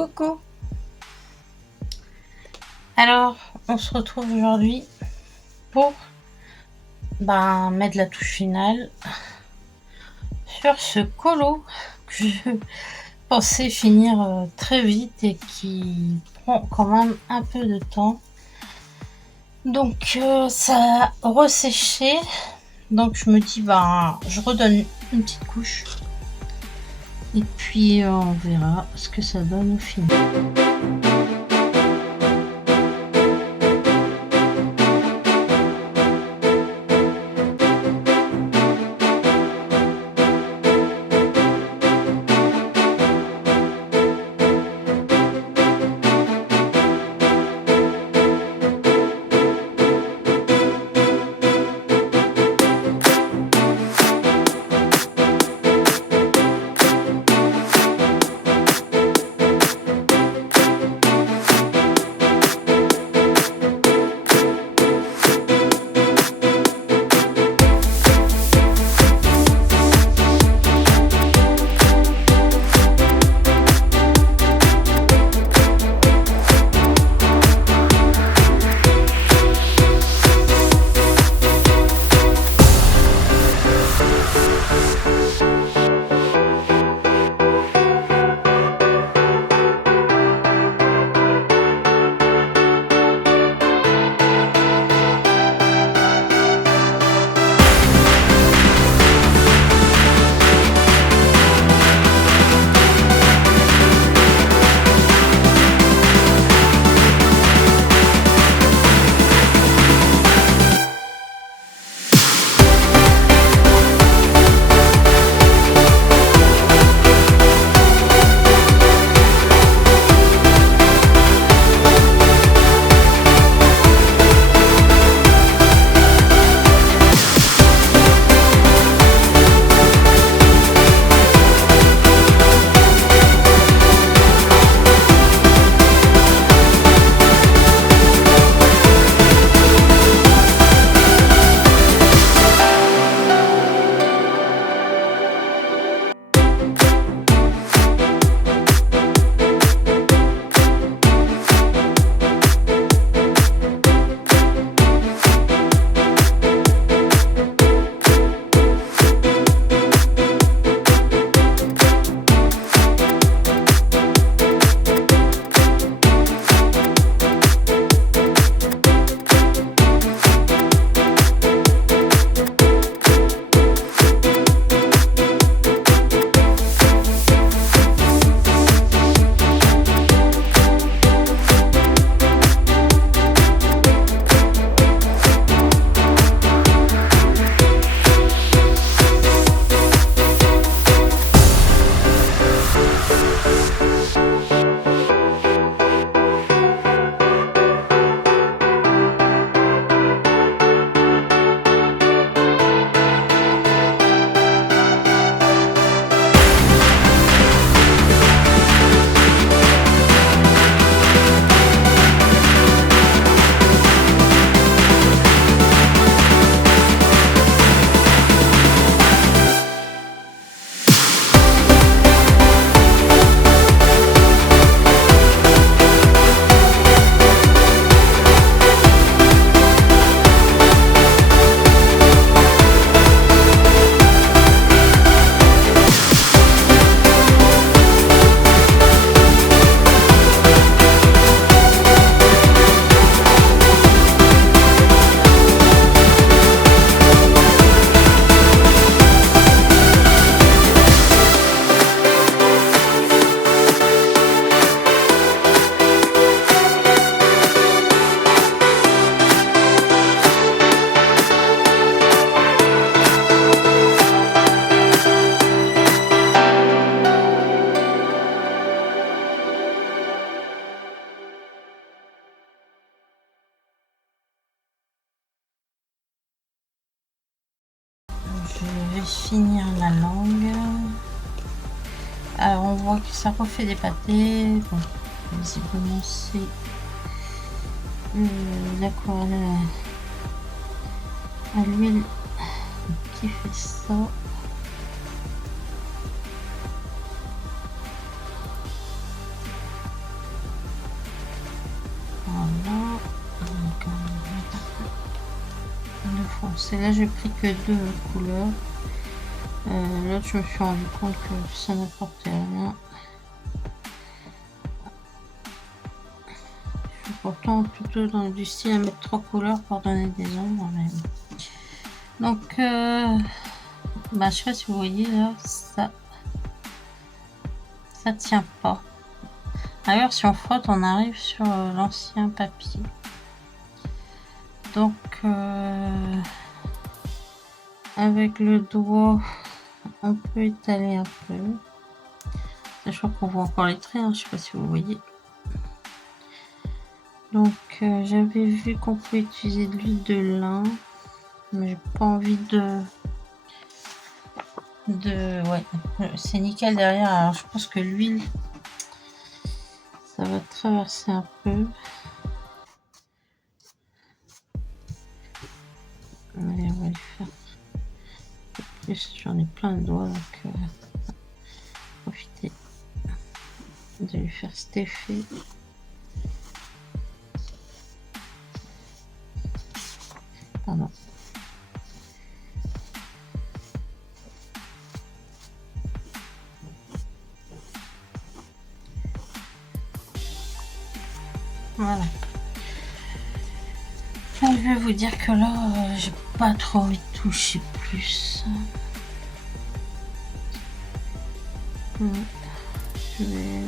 Coucou. Alors, on se retrouve aujourd'hui pour mettre la touche finale sur ce colo que je pensais finir très vite et qui prend quand même un peu de temps. Donc ça a resséché. Donc je me dis je redonne une petite couche et puis on verra ce que ça donne au final. Je vais finir la langue. Alors on voit que ça refait des pâtés. Bon, visiblement c'est l'aquarelle à l'huile qui fait ça. Celle-là, j'ai pris que 2 couleurs. L'autre, je me suis rendu compte que ça n'apportait rien. Je suis pourtant plutôt dans du style à mettre 3 couleurs pour donner des ombres. Mais... Donc, je sais pas si vous voyez là, ça tient pas. D'ailleurs, si on frotte, on arrive sur l'ancien papier. Donc, avec le doigt, on peut étaler un peu. Sachant qu'on voit encore les traits, hein, je sais pas si vous voyez. Donc, j'avais vu qu'on pouvait utiliser de l'huile de lin, mais j'ai pas envie ouais, c'est nickel derrière. Alors, je pense que l'huile, ça va traverser un peu. Allez, on va lui faire plus. J'en ai plein de doigts, donc profiter de lui faire cet effet. Pardon. Voilà. Je vais vous dire que là, j'ai pas trop envie de toucher plus. Je vais...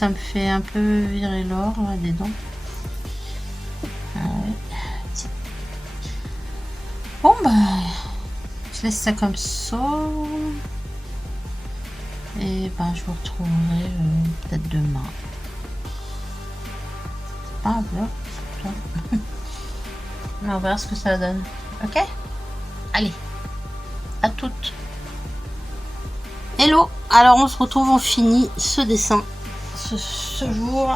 ça me fait un peu virer l'or là des dents. Ah ouais. Bon bah, je laisse ça comme ça. Et ben je vous retrouverai peut-être demain. C'est pas un beurre, on va voir ce que ça donne. Ok? Allez, à toutes. Hello, alors on se retrouve, on finit ce dessin ce jour.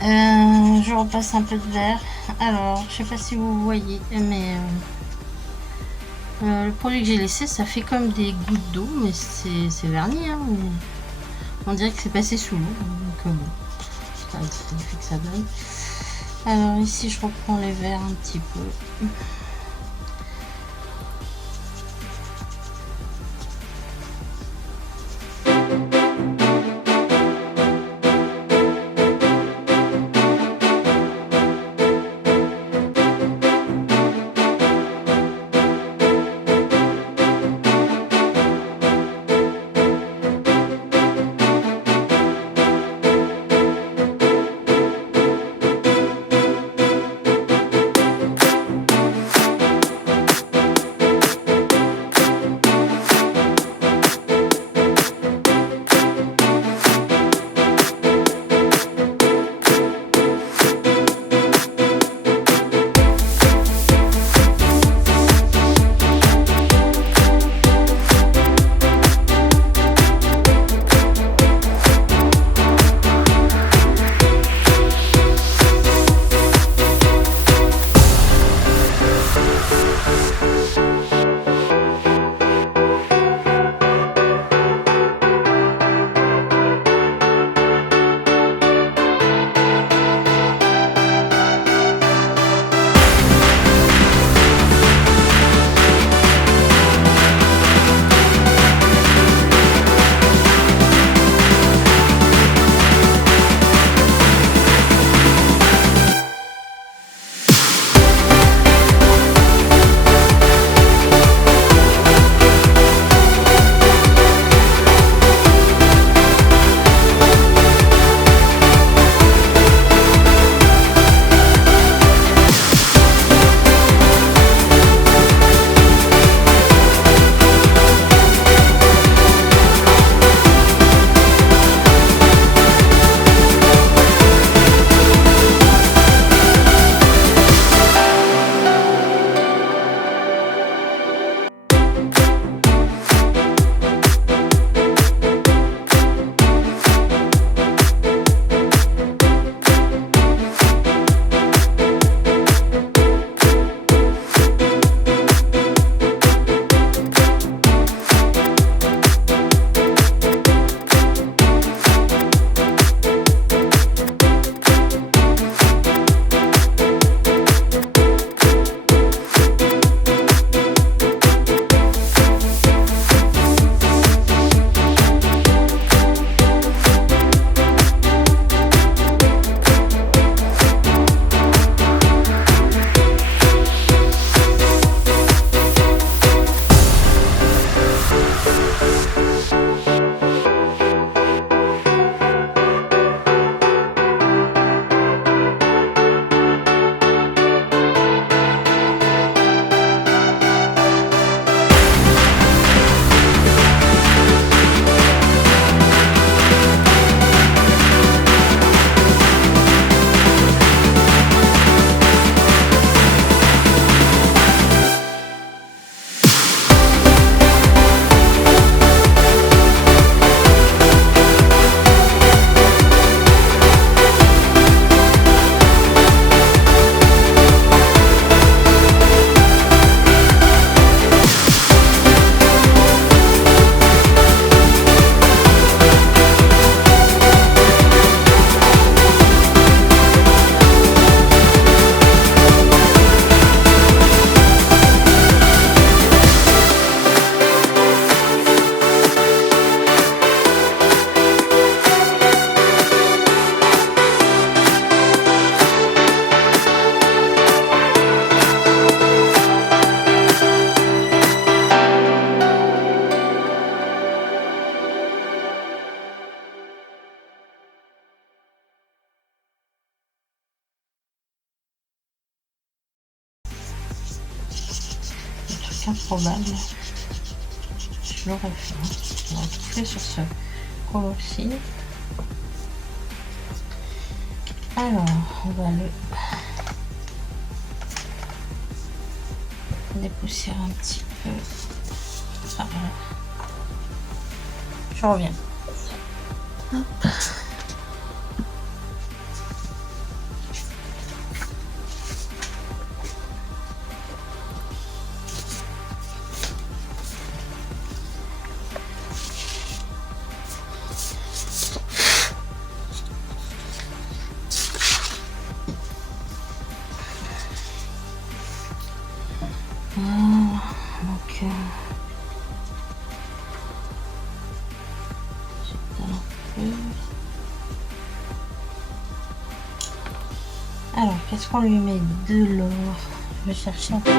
Je repasse un peu de vert. Alors, je sais pas si vous voyez, mais le produit que j'ai laissé, ça fait comme des gouttes d'eau, mais c'est verni. Hein, mais on dirait que c'est passé sous l'eau. Donc bon, ça fait que ça donne. Alors ici, je reprends les verts un petit peu. c'est improbable. Je l'aurais fait. On va tout faire sur ce colo-ci. Alors, on va le dépoussiérer un petit peu. Ah, voilà. Je reviens. Hop. Voilà, donc j'étale un peu. Alors, qu'est-ce qu'on lui met? De l'or. Je vais chercher un peu.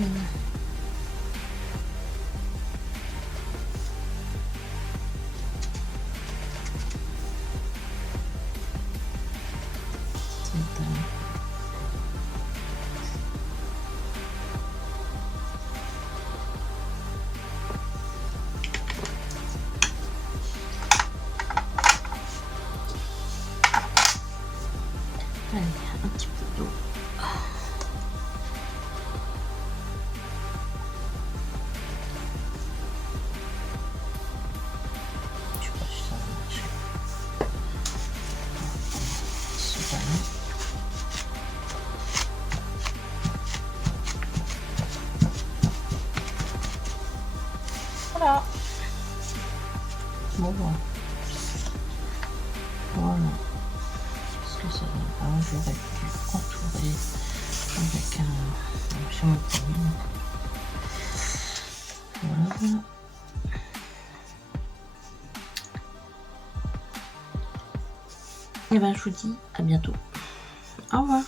mignon. C'est dingue. Allez, un petit peu d'eau. Je sais pas si ça va marcher. C'est pas mal. Voilà. Bon, voilà. Voilà. Qu'est-ce que ça donne? Ah, j'aurais pu entourer avec un sur mon premier. Voilà. Et ben je vous dis à bientôt. Au revoir.